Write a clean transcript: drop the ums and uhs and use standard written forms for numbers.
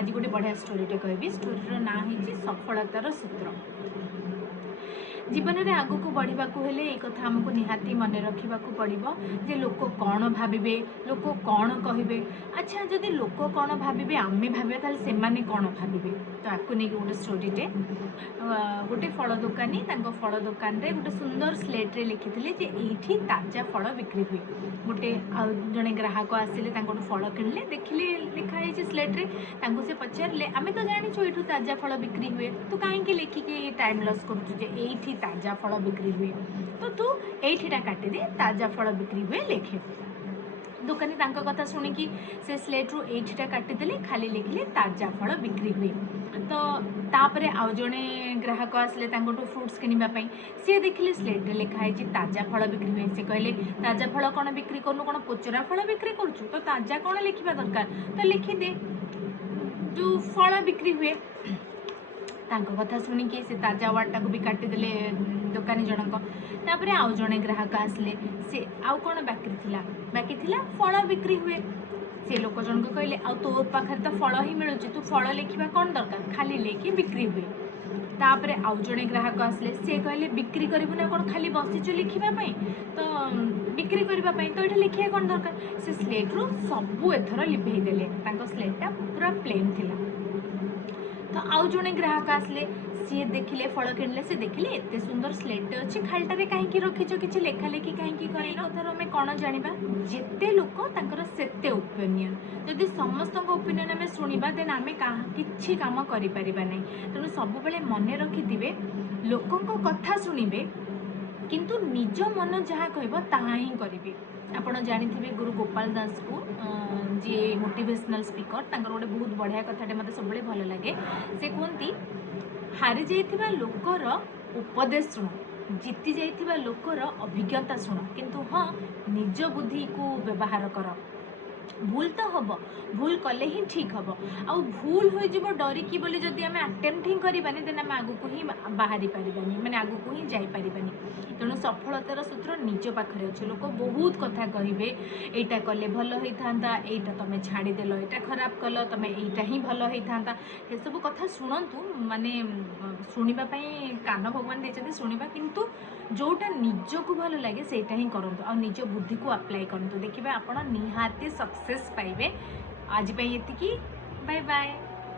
आज गोटे बढ़िया स्टोरीटे कहबी स्टोरीर ना हो सफलतार सूत्र। जीवन में आग को बढ़ा हेले ये कथा आमको निहाती मन रखा पड़ो जे लोक कौन भावे लोक कौन कहे। अच्छा जदि लोक कौन भावे आमे भावे ताल से माने कौन भावे। तो आपको नहीं गोटे स्टोरीटे गोटे फल दोकानी फल दोकान रे गोटे सुंदर स्लेट्रे लिखी जे ये ताजा फल बिक्री हुए। गोटे जड़े ग्राहक आसिले फल किणले देखिले लिखाई स्लेट्रे से पचारे आमे तो जानी ये ताजा फल बिक्री हुए तो कहीं लिखिकी टाइम लॉस करुचे ताजा फल बिक्री हुए तो तू एठीटा काटिदे ताजा फल बिक्री हुए लिखे। दुकानी तांका कथा शुणिकी से स्लेट्रु एठीटा काटिदेले खाली लिखिले ताजा फल बिक्री हुए। तो तापरे आउ जणे ग्राहक आसले फ्रुट्स किनिबा सी देखिले स्लेट्रे लिखाई ताजा फल बिक्री हुए। से कहले ताजा फल कौन बिक्री करूँ कौन पोचरा फल बिक्री करूँ तो ताजा कौन लिखा दरकार तो लिखिदे जो फल बिक्री हुए। तांको कथा शुणिकी से ताजा वार्डटा को भी काटिदेले दुकानी जनक। तापरे आउ जणे ग्राहक आसले से आउ कौन बाकी थिला फल बिक्री हुए। से लोक जनक कहले आ तो पाखे तो फल ही मिलूँ तू फल लिखा कौन दरकार खाली लेखि बिक्री हुए। तापरे आउ जणे ग्राहक आसले से कहले बिक्री करूँ ना कौन खाली बसीचु लिखापी तो बिक्री करने तो ये लिखा कौन दरकार। से स्लेट्रु सबू एथर लिभेदेले स्लेटा पूरा प्लेन थिला। तो आउ जड़े ग्राहक आसले सी देखिले फल किणले से देखिले एत सुंदर स्लेट अच्छी खालटारे कहीं रखीच कि लेखालेखी कहीं कर आम कौन जाना जिते लोक सेते ओपिनियन जदि समस्त ओपिनियन आम शुणा देन आम कि कम कर तेणु सब मन रखिथे लोकों कथा शुणे किंतु निज मन जहाँ कह ताहा ही करेंगे। आप जानी गुरु गोपाल दास को जी मोटिवेशनल स्पीकर गोटे बहुत बढ़िया कथाटे मत सब भल लगे। से कहती हारी जाइथिबा लोकर उपदेश शुण जीति जाइथिबा लोकर अभिज्ञता शुण किंतु हाँ निज बुद्धि को व्यवहार कर। भूल तो हम भूल कले ही ठीक हम आ भूल हो डरिकी बोली जदि आम आटेम्प्ट ही करानी देन आम आगू ही बाहरी पारानी मैंने आगू ही जापारानी। तेणु सफलतार सूत्र निज पाखे अच्छे। लोक बहुत कथा कहे यहीटा कले भल होता यहीटा तुम छाड़देल यहाँ खराब कल तुम यहीटा ही भल होता ये सब कथा शुणु माने शुणापी कान भगवान देते शुणा किंतु जोटा निजक भल लगे सेटा ही करूँ आ निज बुद्धि को अप्लाई करूँ देखिए आप निहाती सक्सेस पाइबे। आज ये बाय बाय।